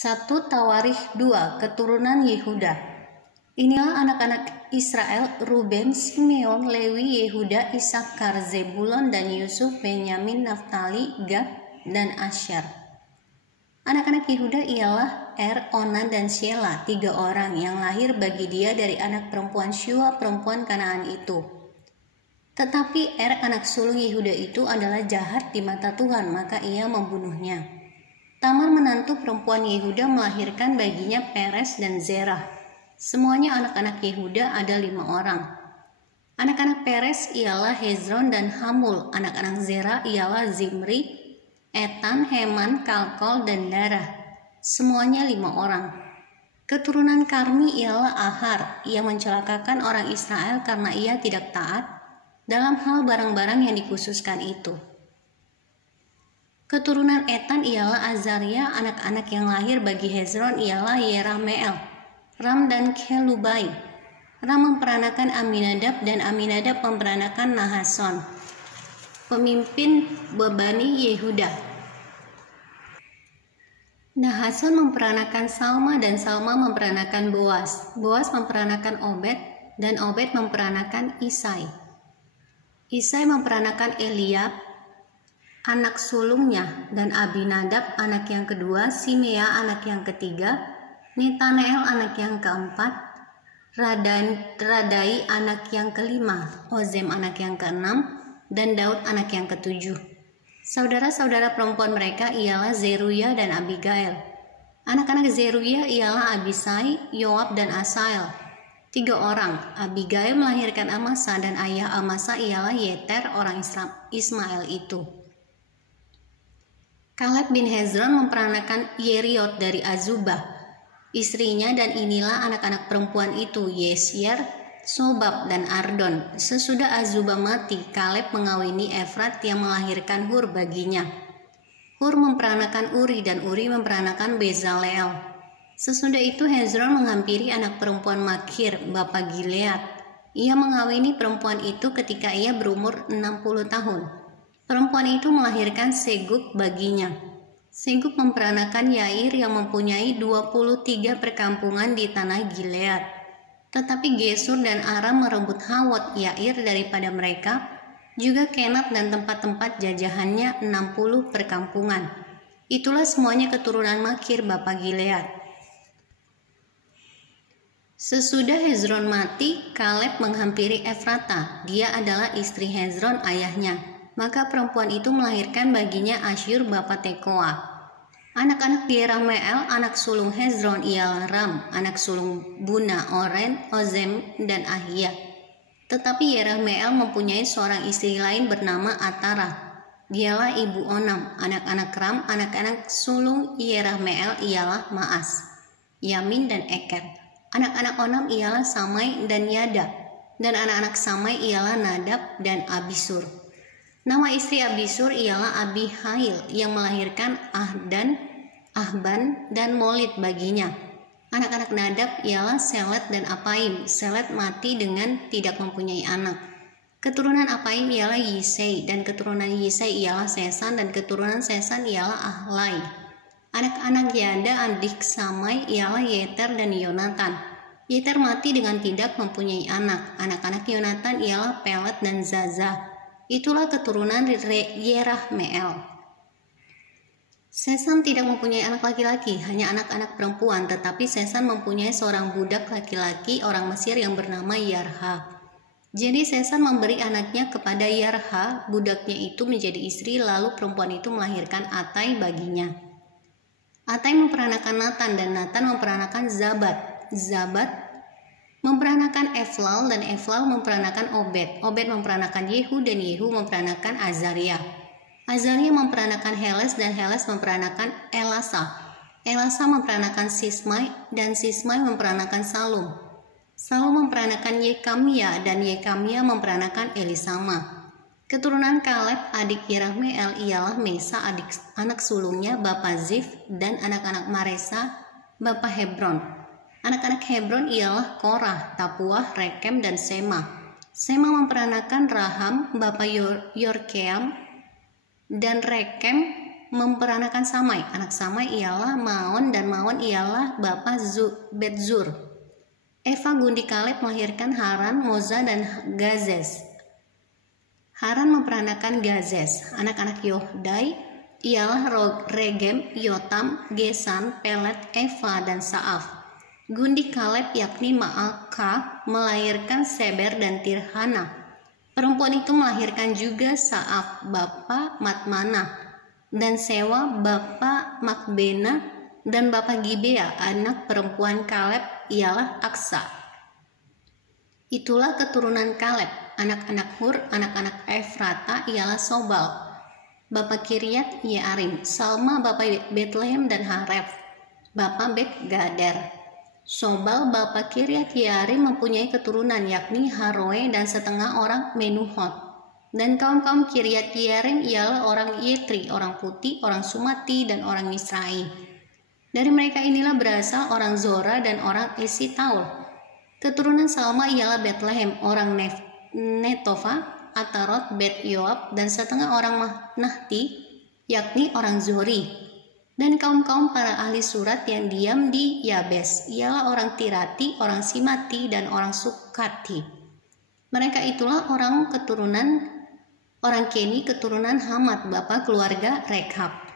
1 Tawarikh 2 Keturunan Yehuda. Inilah anak-anak Israel: Ruben, Simeon, Lewi, Yehuda, Isakar, Zebulon dan Yusuf, Benyamin, Naftali, Gad dan Asher. Anak-anak Yehuda ialah Onan dan Shelah, 3 orang yang lahir bagi dia dari anak perempuan Shua, perempuan Kanaan itu. Tetapi anak sulung Yehuda itu adalah jahat di mata Tuhan, maka ia membunuhnya. Tamar menantu perempuan Yehuda melahirkan baginya Peres dan Zerah. Semuanya anak-anak Yehuda ada 5 orang. Anak-anak Peres ialah Hezron dan Hamul. Anak-anak Zerah ialah Zimri, Etan, Heman, Kalkol dan Darah. Semuanya 5 orang. Keturunan Karmi ialah Ahar. Ia mencelakakan orang Israel karena ia tidak taat dalam hal barang-barang yang dikhususkan itu. Keturunan Etan ialah Azaria. Anak-anak yang lahir bagi Hezron ialah Yerahmeel, Ram dan Kelubai. Ram memperanakan Aminadab dan Aminadab memperanakan Nahason, pemimpin Bani Yehuda. Nahason memperanakan Salma dan Salma memperanakan Boas. Boas memperanakan Obed dan Obed memperanakan Isai. Isai memperanakan Eliab, anak sulungnya, dan Abinadab anak yang kedua, Simea anak yang ketiga, Netaneel anak yang keempat, Radai anak yang kelima, Ozem anak yang keenam, dan Daud anak yang ketujuh. Saudara-saudara perempuan mereka ialah Zeruya dan Abigail. Anak-anak Zeruya ialah Abisai, Yoab dan Asael, 3 orang. Abigail melahirkan Amasa dan ayah Amasa ialah Yeter orang Ismail itu. Kaleb bin Hezron memperanakan Yeriot dari Azubah, istrinya, dan inilah anak-anak perempuan itu: Yesyer, Sobab dan Ardon. Sesudah Azubah mati, Kaleb mengawini Efrat yang melahirkan Hur baginya. Hur memperanakan Uri dan Uri memperanakan Bezaleel. Sesudah itu Hezron menghampiri anak perempuan Makir, bapa Gilead. Ia mengawini perempuan itu ketika ia berumur 60 tahun. Perempuan itu melahirkan Segub baginya. Segub memperanakan Yair yang mempunyai 23 perkampungan di tanah Gilead. Tetapi Gesur dan Aram merebut Hawot Yair daripada mereka, juga Kenat dan tempat-tempat jajahannya 60 perkampungan. Itulah semuanya keturunan Makir bapa Gilead. Sesudah Hezron mati, Kaleb menghampiri Efrata. Dia adalah istri Hezron ayahnya. Maka perempuan itu melahirkan baginya Asyur bapa Tekoa. Anak-anak Yerahmeel anak sulung Hezron ialah Ram, anak sulung Buna, Oren, Ozem dan Ahia. Tetapi Yerahmeel mempunyai seorang istri lain bernama Atara. Dialah ibu Onam. Anak-anak Ram, anak-anak sulung Yerahmeel ialah Maas, Yamin dan Eker. Anak-anak Onam ialah Samai dan Yada, dan anak-anak Samai ialah Nadab dan Abisur. Nama istri Abisur ialah Abihail yang melahirkan Ahdan, Ahban dan Molid baginya. Anak-anak Nadab ialah Selet dan Apaim. Selet mati dengan tidak mempunyai anak. Keturunan Apaim ialah Yisei, dan keturunan Yisei ialah Sesan, dan keturunan Sesan ialah Ahlai. Anak-anak Yada adik Samai ialah Yeter dan Yonatan. Yeter mati dengan tidak mempunyai anak. Anak-anak Yonatan ialah Pelet dan Zaza. Itulah keturunan Yerahmeel. Sesan tidak mempunyai anak laki-laki, hanya anak-anak perempuan, tetapi Sesan mempunyai seorang budak laki-laki orang Mesir yang bernama Yarha. Jadi Sesan memberi anaknya kepada Yarha, budaknya itu menjadi istri, lalu perempuan itu melahirkan Atai baginya. Atai memperanakan Natan dan Natan memperanakan Zabat. Zabat memperanakan Eflal dan Eflal memperanakan Obed. Obed memperanakan Yehu dan Yehu memperanakan Azaria. Azaria memperanakan Heles dan Heles memperanakan Elasa. Elasa memperanakan Sismai dan Sismai memperanakan Salum. Salum memperanakan Yekamia dan Yekamia memperanakan Elisama. Keturunan Kaleb adik Yerahmeel ialah Mesa anak sulungnya bapa Zif dan anak-anak Maresa bapa Hebron. Anak-anak Hebron ialah Korah, Tapuah, Rekem dan Sema. Sema memperanakan Raham bapa Yorkeam dan Rekem memperanakan Samai. Anak Samai ialah Maon dan Maon ialah bapak Betzur. Eva gundi Kaleb melahirkan Haran, Moza, dan Gazez. Haran memperanakan Gazez. Anak-anak Yohdai ialah Regem, Yotam, Gesan, Pelet, Eva, dan Saaf. Gundi Kaleb yakni Maakah melahirkan Seber dan Tirhana. Perempuan itu melahirkan juga Saaf, bapa Matmana, dan Sewa, bapa Makbena, dan bapa Gibea. Anak perempuan Kaleb ialah Aksa. Itulah keturunan Kaleb. Anak-anak Hur, anak-anak Efrata ialah Sobal, bapa Kiryat Yearim, Salma bapa Betlehem dan Haref, bapa Bet Gader. Sobal bapa Kiryat Yearim mempunyai keturunan yakni Haroe dan setengah orang Menuhot. Dan kaum-kaum Kiryat Yearim ialah orang Yetri, orang Putih, orang Sumati, dan orang Misrai. Dari mereka inilah berasal orang Zora dan orang Esitaul. Keturunan Salma ialah Betlehem, orang Netofa, Atarot, Bet Yoab, dan setengah orang Nahti, yakni orang Zori. Dan kaum-kaum para ahli surat yang diam di Yabes ialah orang Tirati, orang Simati, dan orang Sukati. Mereka itulah orang Keni keturunan Hamad, bapa keluarga Rekhab.